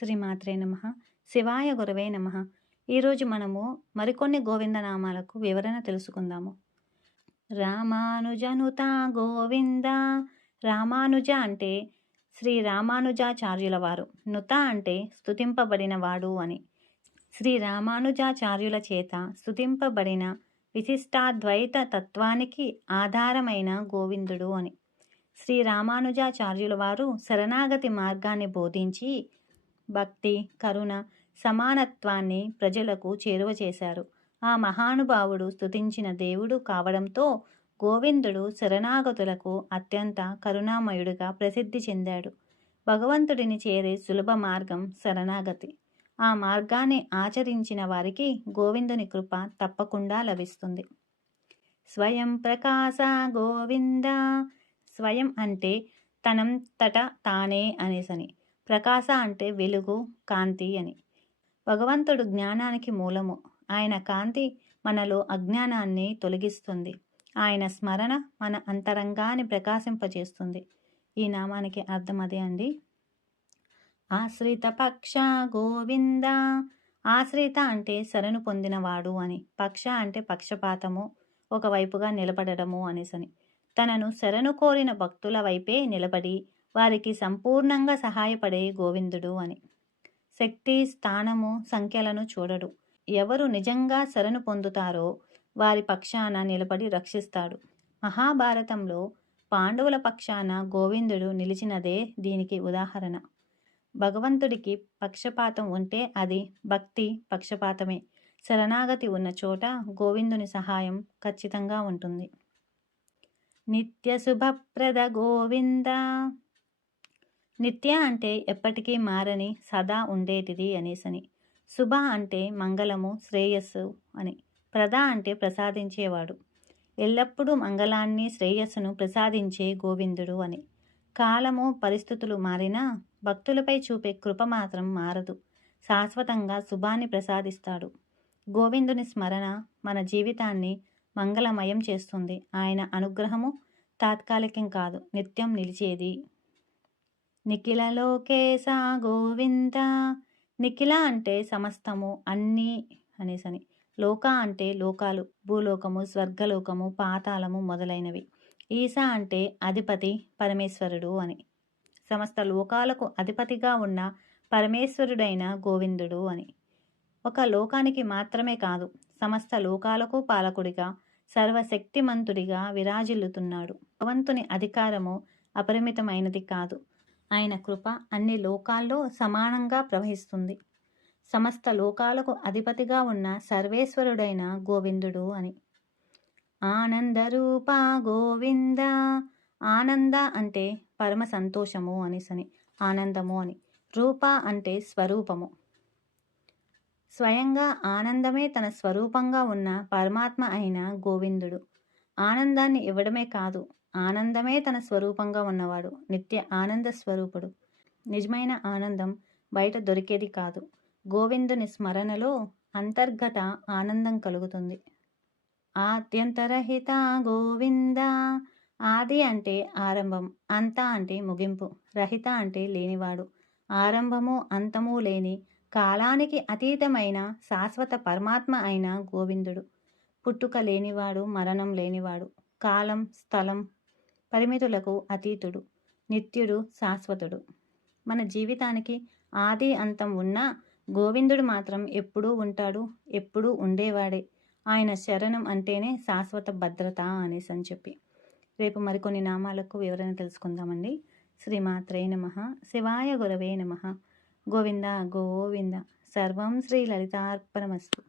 శ్రీమాత్రే నమః. శివాయ గురవే నమః. ఈరోజు మనము మరికొన్ని గోవిందనామాలకు వివరణ తెలుసుకుందాము. రామానుజనుత గోవింద. రామానుజ అంటే శ్రీ రామానుజాచార్యుల వారు, నుత అంటే స్తుతింపబడిన వాడు అని. శ్రీ రామానుజాచార్యుల చేత స్తుతింపబడిన విశిష్టాద్వైత తత్వానికి ఆధారమైన గోవిందుడు అని. శ్రీ రామానుజాచార్యుల వారు శరణాగతి మార్గాన్ని బోధించి భక్తి, కరుణ, సమానత్వాన్ని ప్రజలకు చేరువ చేశారు. ఆ మహానుభావుడు స్తుతించిన దేవుడు కావడంతో గోవిందుడు శరణాగతులకు అత్యంత కరుణామయుడిగా ప్రసిద్ధి చెందాడు. భగవంతుడిని చేరే సులభ మార్గం శరణాగతి. ఆ మార్గాన్ని ఆచరించిన వారికి గోవిందుని కృప తప్పకుండా లభిస్తుంది. స్వయం ప్రకాశ గోవింద. స్వయం అంటే తనంతట తానే అనేసని, ప్రకాశ అంటే వెలుగు, కాంతి అని. భగవంతుడు జ్ఞానానికి మూలము. ఆయన కాంతి మనలో అజ్ఞానాన్ని తొలగిస్తుంది. ఆయన స్మరణ మన అంతరంగాన్ని ప్రకాశింపజేస్తుంది. ఈ నామానికి అర్థం అదే అండి. ఆశ్రిత పక్ష గోవింద. ఆశ్రిత అంటే శరణు పొందినవాడు అని, పక్ష అంటే పక్షపాతము, ఒకవైపుగా నిలబడము అనేసని. తనను శరణు కోరిన భక్తుల వైపే నిలబడి వారికి సంపూర్ణంగా సహాయపడే గోవిందుడు అని. శక్తి, స్థానము, సంఖ్యలను చూడడు. ఎవరు నిజంగా శరణు పొందుతారో వారి పక్షాన నిలబడి రక్షిస్తాడు. మహాభారతంలో పాండవుల పక్షాన గోవిందుడు నిలిచినదే దీనికి ఉదాహరణ. భగవంతుడికి పక్షపాతం ఉంటే అది భక్తి పక్షపాతమే. శరణాగతి ఉన్న చోట గోవిందుని సహాయం ఖచ్చితంగా ఉంటుంది. నిత్య శుభప్రద గోవింద. నిత్య అంటే ఎప్పటికీ మారని, సదా ఉండేటిది అనేసని. శుభ అంటే మంగళము, శ్రేయస్సు అని. ప్రద అంటే ప్రసాదించేవాడు. ఎల్లప్పుడూ మంగళాన్ని, శ్రేయస్సును ప్రసాదించే గోవిందుడు అని. కాలము, పరిస్థితులు మారినా భక్తులపై చూపే కృప మాత్రం మారదు. శాశ్వతంగా శుభాన్ని ప్రసాదిస్తాడు. గోవిందుని స్మరణ మన జీవితాన్ని మంగళమయం చేస్తుంది. ఆయన అనుగ్రహము తాత్కాలికం కాదు, నిత్యం నిలిచేది. నిఖిల లోకేశ గోవింద. నిఖిల అంటే సమస్తము, అన్నీ అనేసని. లోక అంటే లోకాలు, భూలోకము, స్వర్గలోకము, పాతాళము మొదలైనవి. ఈశ అంటే అధిపతి, పరమేశ్వరుడు అని. సమస్త లోకాలకు అధిపతిగా ఉన్న పరమేశ్వరుడైన గోవిందుడు అని. ఒక లోకానికి మాత్రమే కాదు, సమస్త లోకాలకు పాలకుడిగా, సర్వశక్తిమంతుడిగా విరాజిల్లుతున్నాడు. భగవంతుని అధికారము అపరిమితమైనది కాదు. ఆయన కృప అన్ని లోకాల్లో సమానంగా ప్రవహిస్తుంది. సమస్త లోకాలకు అధిపతిగా ఉన్న సర్వేశ్వరుడైన గోవిందుడు అని. ఆనందరూప గోవింద. ఆనంద అంటే పరమ సంతోషము అనేసని, ఆనందము అని. రూప అంటే స్వరూపము. స్వయంగా ఆనందమే తన స్వరూపంగా ఉన్న పరమాత్మ అయిన గోవిందుడు. ఆనందాన్ని ఇవ్వడమే కాదు, ఆనందమే తన స్వరూపంగా ఉన్నవాడు. నిత్య ఆనంద స్వరూపుడు. నిజమైన ఆనందం బయట దొరికేది కాదు. గోవిందుని స్మరణలో అంతర్గత ఆనందం కలుగుతుంది. ఆద్యంతరహిత గోవింద. ఆది అంటే ఆరంభం, అంత అంటే ముగింపు, రహిత అంటే లేనివాడు. ఆరంభము అంతము లేని, కాలానికి అతీతమైన శాశ్వత పరమాత్మ అయిన గోవిందుడు. పుట్టుక లేనివాడు, మరణం లేనివాడు. కాలం, స్థలం, పరిమితులకు అతీతుడు. నిత్యుడు, శాశ్వతుడు. మన జీవితానికి ఆది అంతం ఉన్నా గోవిందుడు మాత్రం ఎప్పుడూ ఉంటాడు, ఎప్పుడూ ఉండేవాడే. ఆయన శరణం అంటేనే శాశ్వత భద్రత అనేసి అని చెప్పి. రేపు మరికొన్ని నామాలకు వివరణ తెలుసుకుందామండి. శ్రీమాత్రే నమః. శివాయ గురవే నమః. గోవింద గోవింద. సర్వం శ్రీ లలితార్పణమస్తు.